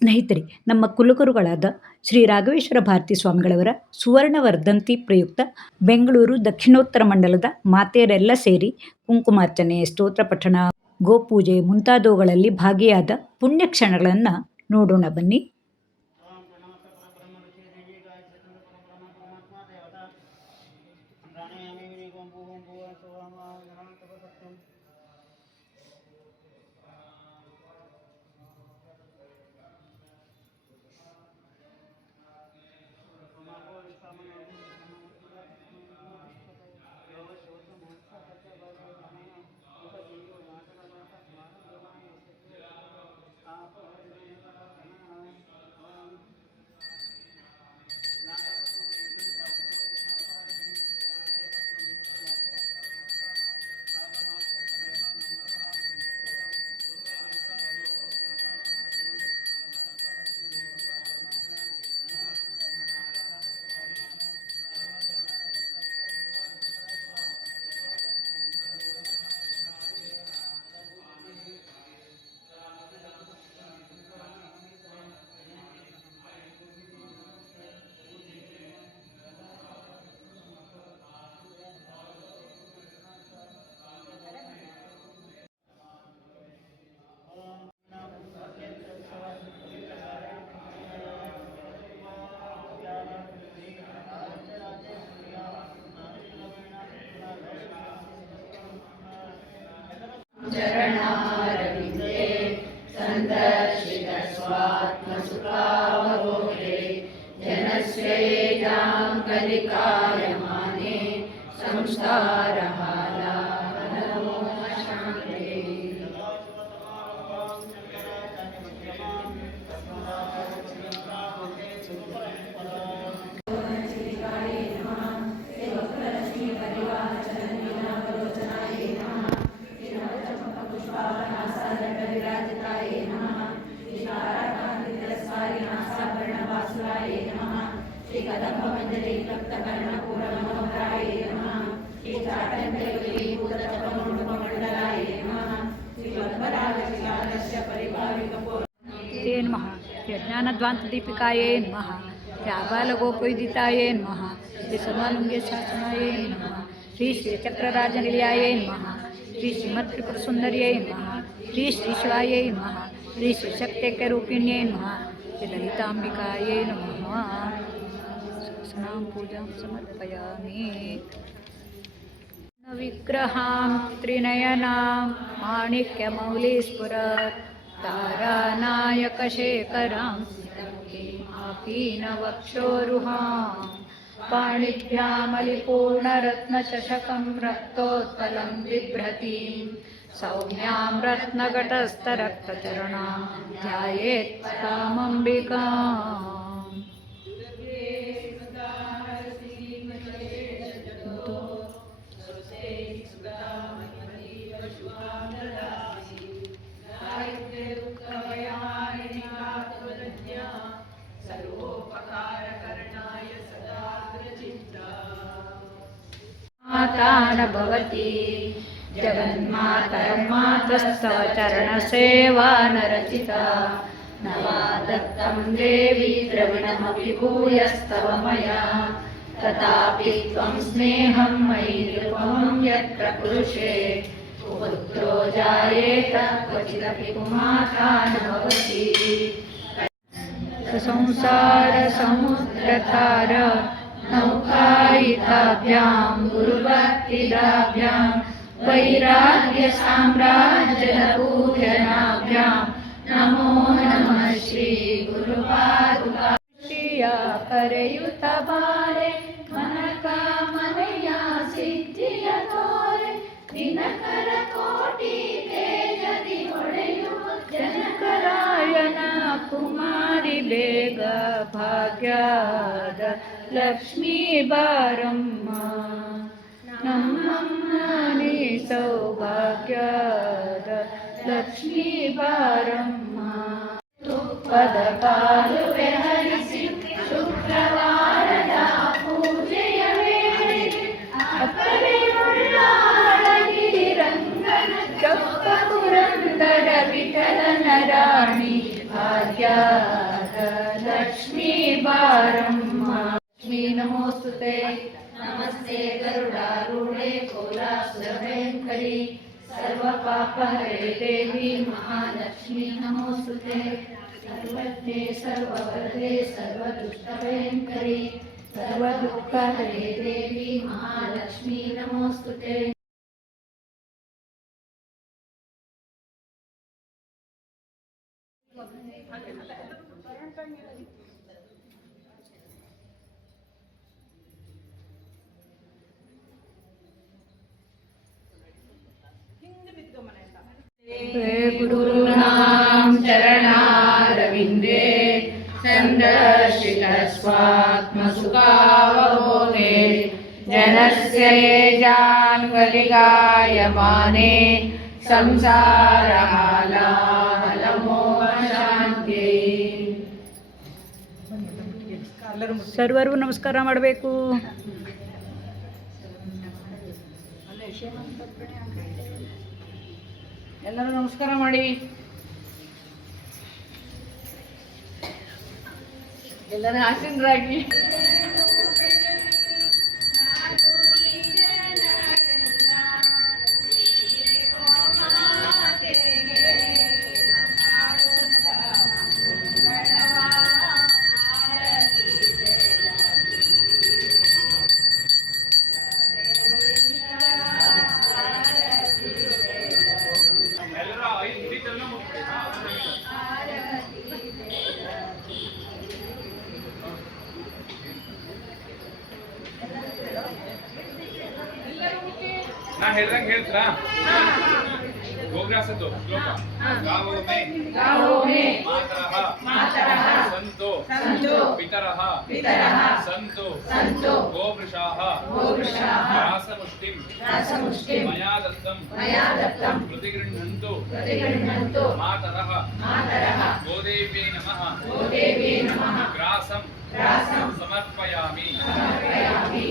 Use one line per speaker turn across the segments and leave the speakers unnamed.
ಸ್ನೇಹಿತರೆ, ನಮ್ಮ ಕುಲಗುರುಗಳಾದ ಶ್ರೀ ರಾಘವೇಶ್ವರ ಭಾರತಿ ಸ್ವಾಮಿಗಳವರ ಸುವರ್ಣ ವರ್ಧಂತಿ ಪ್ರಯುಕ್ತ ಬೆಂಗಳೂರು ದಕ್ಷಿಣೋತ್ತರ ಮಂಡಲದ ಮಾತೆಯರೆಲ್ಲ ಸೇರಿ ಕುಂಕುಮಾರ್ಚನೆ, ಸ್ತೋತ್ರ ಪಠಣ, ಗೋಪೂಜೆ ಮುಂತಾದವುಗಳಲ್ಲಿ ಭಾಗಿಯಾದ ಪುಣ್ಯ ಕ್ಷಣಗಳನ್ನು ನೋಡೋಣ ಬನ್ನಿ. सुखावहोरे जनश्रेयां कलिकायमाने संसारः कर्णपूरमनोहराय नमः। श्रीचाटन्तैकलीभूततपमण्डलाय नमः। श्रीवल्लभराजशिलादस्य परिभाविकपूर्णे नमः। यज्ञानद्वान्तदीपिकायै नमः। श्याबालगोपैदितायै नमः। श्रीसर्वालिङ्गेशासनायै नमः। श्री नमः। श्री श्री श्री श्री नमः। सहस्रनां पूजां समर्पयामि। विग्रहां त्रिनयनां माणिक्यमौलिस्फुरत् तारानायकशेखरां आपीनवक्षोरुहां पाणिभ्यामलिपूर्णरत्नचषकं रक्तोत्पलं बिभ्रतीं सौम्यां रत्नघटस्थरक्तचरणां ध्यायेत् कामम्बिकाम्। माता न भवति जगन्मातर्मातस्तव चरणसेवा न रचिता न वा दत्तं देवी द्रविणमपि भूयस्तव मया। तथापि त्वं स्नेहं मयि निरुपमं यत्र पुरुषे पुत्रो जायेत, क्वचिदपि कुमाता न भवति। संसारसमुद्रतार नौकायिताभ्यां गुरुभक्तिदाभ्यां वैराग्यसाम्राज्यपूजनाभ्यां नमो नमः श्रीगुरुपादुका श्रिया करयुतबारे ಬೇಗ ಭಾಗ್ಯದ ಲಕ್ಷ್ಮೀ ಬಾರಮ್ಮ ನಮ್ಮಮ್ಮ ನೀ ಸೌಭಾಗ್ಯದ ಲಕ್ಷ್ಮೀ ಬಾರಮ್ಮ ತುಪ್ಪದ ಕಾಲುವೆ ಹರಿಸಿ ಶುಕ್ರವಾರದ सर्वपापहरे देवी महालक्ष्मी नमोस्तुते। सर्वज्ञे सर्ववरदे सर्वदुष्टभयङ्करी सर्वदुःखहरे देवी महालक्ष्मी नमोस्तुते। गुरूणां चरणारविन्दे सन्दर्शितस्वात्मसुखावबोधे जनस्य ये जान्वलिगायमाने संसारहालाहलमोहशान्त्यै
ಸರ್ವರಿಗೂ ನಮಸ್ಕಾರ ಮಾಡಬೇಕು
ಎಲ್ಲರೂ ನಮಸ್ಕಾರ ಮಾಡಿ. ಎಲ್ಲರೂ ಆಸೀನರಾಗಿ
ಹೇಳ್ದಂಗೆ ಹೇಳ್ತೀರಾ? ಗೋಗ್ರಾಸದ್ದು ಶ್ಲೋಕ.
ಗಾವೋಮೆ
ಮಾತರಃ
ಮಾತರಃ
ಸಂತು.
ಸಂತು.
ಪಿತರಃ
ಪಿತರಃ
ಸಂತು.
ಸಂತು.
ಗೋವೃಷಾಃ
ಗೋವೃಷಾಃ
ರಾಸಮುಷ್ಟಿಂ
ರಾಸಮುಷ್ಟಿಂ
ಮಯಾ ದತ್ತಂ ಮಾತರಃ ಮಾತರಃ ನಮಃ.
ನಮಃ.
ಗ್ರಾಸಂ. ಸಮರ್ಪಯಾಮಿ.
ಸಮರ್ಪಯಾಮಿ.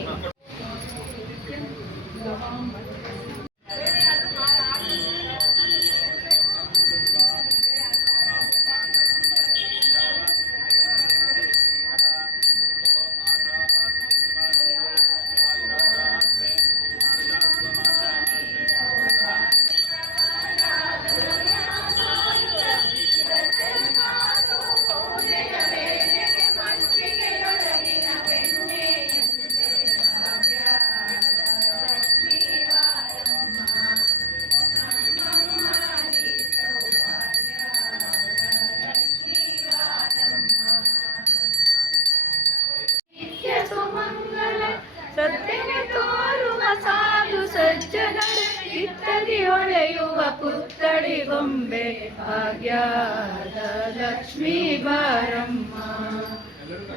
ಪುತ್ತಳಿ ಗೊಂಬೆ ಭಾಗ್ಯದ ಲಕ್ಷ್ಮೀ ಬಾರಮ್ಮ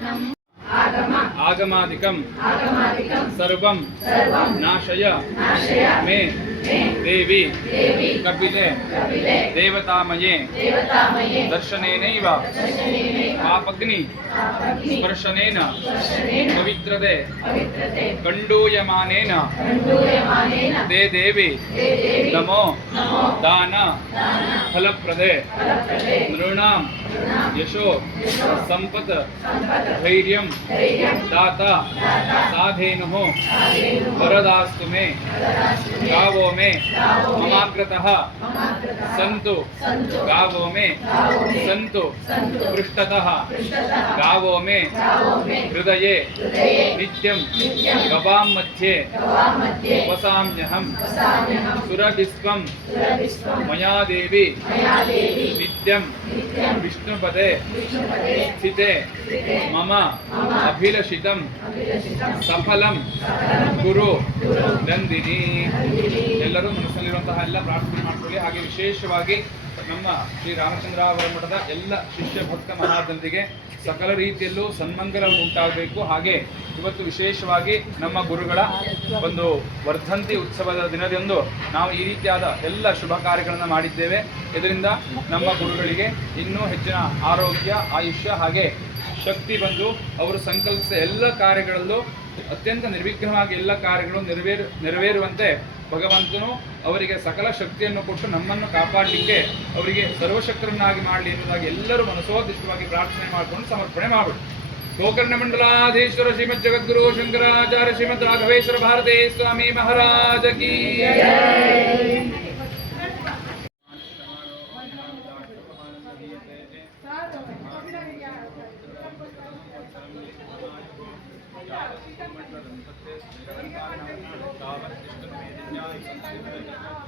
ನಮ್ಮ ಆಗಮ
ಆಗಮಾದಿಕಂ
ಆಗಮಾದಿಕಂ
ಸರ್ವಂ
ಸರ್ವಂ
ನಾಶಯ
ನಾಶಯ
ಮೇ
ಮೇ
ದೇವಿ. ಕಪಿಲೆ. ದೇವತಾಮಯೇ. ದರ್ಶನೇನೈವ. ಪಾಪಗ್ನಿ ಸ್ಪರ್ಶನೇನ. ಪವಿತ್ರದೆ ಕಂಡೂಯಮಾನೇನ ದೇ ದೇವಿ. ನಮೋ. ದಾನ. ಫಲಪ್ರದೆ. ನೃಣಾಂ
यशो,
संपत
धैर्य
दाता, साधेनु, वरदास्तु मे, गावो मे, ममाग्रत, सन्तु, गावो मे, सन्तु, पृष्ठतः, गावो मे, हृदय, नित्यं, गवां मध्ये वसाम्यहम
सुरभिस्वं
मया देवी, नित्यं
विष्णु
ವಿಷ್ಣುಪದೆ
ಸ್ಥಿತೆ
ಮಮ
ಅಭಿಲಷಿತ
ಸಫಲಂ ಗುರು ನಂದಿನಿ. ಎಲ್ಲರೂ ಮನಸ್ಸಲ್ಲಿರುವಂತಹ ಎಲ್ಲ ಪ್ರಾರ್ಥನೆ ಮಾಡಿಕೊಳ್ಳಿ. ಹಾಗೆ ವಿಶೇಷವಾಗಿ ನಮ್ಮ ಶ್ರೀ ರಾಮಚಂದ್ರ ಅವರ ಮಠದ ಎಲ್ಲ ಶಿಷ್ಯ ಭಕ್ತ ಮಹಾಜನರಿಗೆ ಸಕಲ ರೀತಿಯಲ್ಲೂ ಸನ್ಮಂಗಲ ಉಂಟಾಗಬೇಕು. ಹಾಗೆ ಇವತ್ತು ವಿಶೇಷವಾಗಿ ನಮ್ಮ ಗುರುಗಳ ಒಂದು ವರ್ಧಂತಿ ಉತ್ಸವದ ದಿನದಂದು ನಾವು ಈ ರೀತಿಯಾದ ಎಲ್ಲ ಶುಭ ಕಾರ್ಯಗಳನ್ನು ಮಾಡಿದ್ದೇವೆ. ಇದರಿಂದ ನಮ್ಮ ಗುರುಗಳಿಗೆ ಇನ್ನೂ ಹೆಚ್ಚಿನ ಆರೋಗ್ಯ, ಆಯುಷ್ಯ ಹಾಗೆ ಶಕ್ತಿ ಬಂದು ಅವರು ಸಂಕಲ್ಪಿಸಿದ ಎಲ್ಲ ಕಾರ್ಯಗಳಲ್ಲೂ ಅತ್ಯಂತ ನಿರ್ವಿಘ್ನವಾಗಿ ಎಲ್ಲ ಕಾರ್ಯಗಳು ನೆರವೇರು ನೆರವೇರುವಂತೆ ಭಗವಂತನು ಅವರಿಗೆ ಸಕಲ ಶಕ್ತಿಯನ್ನು ಕೊಟ್ಟು ನಮ್ಮನ್ನು ಕಾಪಾಡಲಿಕ್ಕೆ ಅವರಿಗೆ ಸರ್ವಶಕ್ತರನ್ನಾಗಿ ಮಾಡಲಿ ಎನ್ನುವುದಾಗಿ ಎಲ್ಲರೂ ಮನಸೋದಿಷ್ಟವಾಗಿ ಪ್ರಾರ್ಥನೆ ಮಾಡಿಕೊಂಡು ಸಮರ್ಪಣೆ ಮಾಡಬೇಕು. ಗೋಕರ್ಣ ಮಂಡಲಾಧೀಶ್ವರ ಶ್ರೀಮದ್ ಜಗದ್ಗುರು ಶಂಕರಾಚಾರ್ಯ ಶ್ರೀಮದ್ ರಾಘವೇಶ್ವರ ಭಾರತೇ ಸ್ವಾಮಿ ಮಹಾರಾಜ ಕೀ
Yeah, exactly.